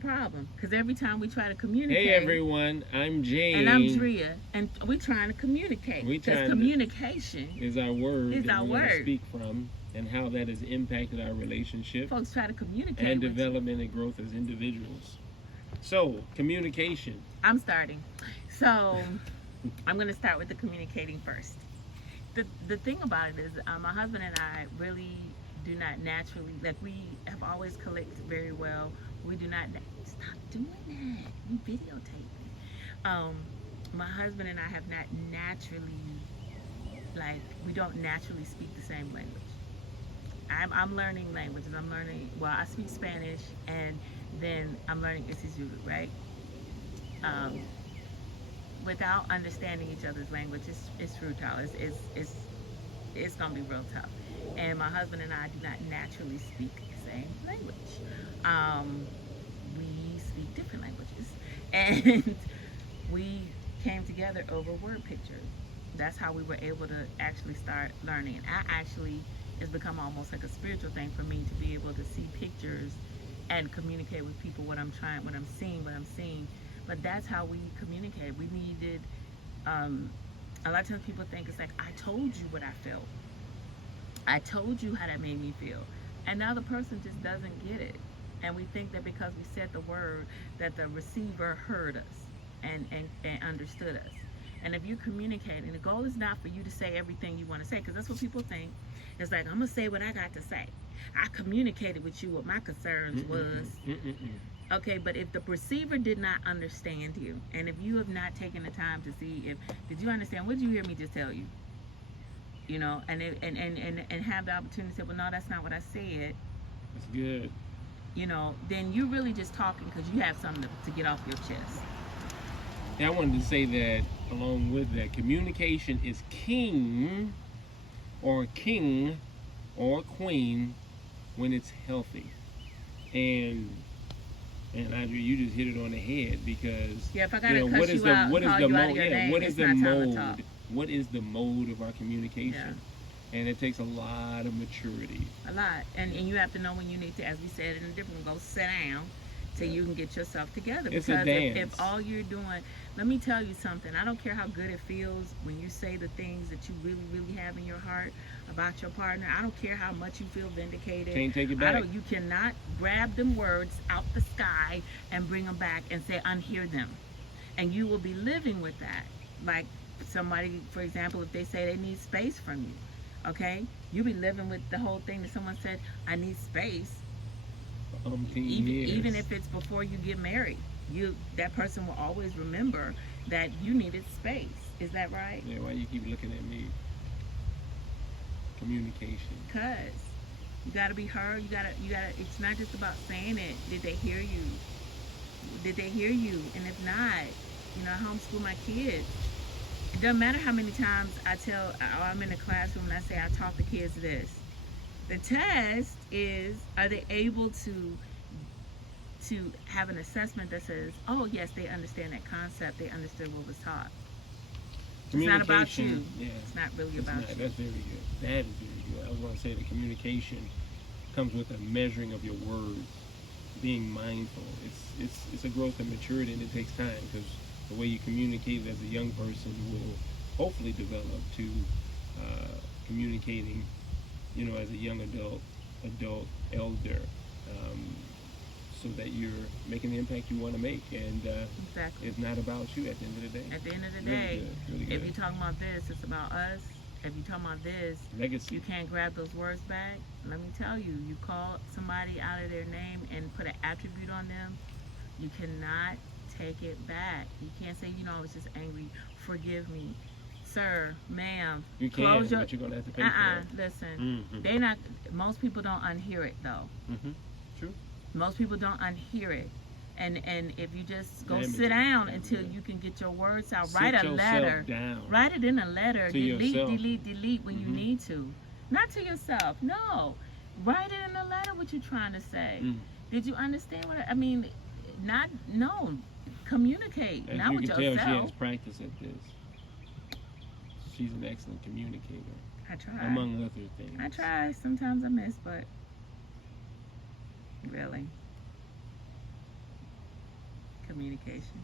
problem, because every time we try to communicate. Hey everyone, I'm James. And I'm Drea, and we're trying to communicate. Because communication is our word. Is our word. To speak from, and how that has impacted our relationship. Folks try to communicate. And development and growth as individuals. So, communication. I'm starting. So, I'm going to start with the communicating first. The thing about it is, my husband and I really do not naturally, like, we have always clicked very well. We do not, stop doing that. We videotaping. My husband and I have not naturally, like, we don't naturally speak the same language. I'm learning languages. Well, I speak Spanish, and then I'm learning Isizu, right? Without understanding each other's language, it's futile. It's gonna be real tough. And my husband and I do not naturally speak the same language. We speak different languages, and we came together over word pictures. That's how we were able to actually start learning. And it's become almost like a spiritual thing for me to be able to see pictures and communicate with people what I'm seeing. But that's how we communicate. We needed, a lot of times people think it's like, I told you what I felt. I told you how that made me feel. And now the person just doesn't get it. And we think that because we said the word, that the receiver heard us and understood us. And if you communicate, and the goal is not for you to say everything you want to say, because that's what people think. It's like, I'm going to say what I got to say. I communicated with you what my concerns was. Okay, but if the receiver did not understand you, and if you have not taken the time to see did you understand, what did you hear me just tell you? You know, and have the opportunity to say, well, no, that's not what I said. That's good. You know, then you're really just talking because you have something to get off your chest. Yeah, I wanted to say that along with that, communication is king or queen when it's healthy. And Andrea, you just hit it on the head, because if I gotta what is the mode? What is the mode of our communication? Yeah. And it takes a lot of maturity. A lot, and you have to know when you need to, as we said in a different, go sit down till you can get yourself together. It's because a dance. If all you're doing, let me tell you something. I don't care how good it feels when you say the things that you really, really have in your heart about your partner. I don't care how much you feel vindicated. Can't take it back. You cannot grab them words out the sky and bring them back and say, unhear them. And you will be living with that. Like somebody, for example, if they say they need space from you, okay? You'll be living with the whole thing that someone said, I need space. Even if it's before you get married, that person will always remember that you needed space. Is that right? Yeah, why you keep looking at me? Communication. Because you gotta be heard. You gotta. It's not just about saying it. Did they hear you? Did they hear you? And if not, I homeschool my kids. It doesn't matter how many times I'm in a classroom and I say I taught the kids this. The test is, are they able to have an assessment that says, oh yes, they understand that concept, they understood what was taught. It's not about you. Yeah, it's not really about you. That's very good. That is very good. I was going to say that communication comes with a measuring of your words, being mindful. It's a growth and maturity, and it takes time, because the way you communicate as a young person will hopefully develop to communicating, as a young adult, elder, so that you're making the impact you want to make. And exactly. It's not about you at the end of the day. At the end of the day, really good. If you're talking about this, it's about us. If you're talking about this, legacy. You can't grab those words back. Let me tell you, you call somebody out of their name and put an attribute on them, you cannot take it back. You can't say, I was just angry, forgive me. Sir, ma'am, you can, but you're going to have to pay for it. Listen, they're not, most people don't unhear it though. True. Most people don't unhear it. And if you just go sit down until you can get your words out, write a letter. Down. Write it in a letter. Delete when you Mm-hmm. need to. Not to yourself. No. Write it in a letter what you're trying to say. Did you understand what I mean? Communicate. As not you with can yourself. tell, she has practice at this. She's an excellent communicator. I try. Among other things. I try. Sometimes I miss, but really. Communication.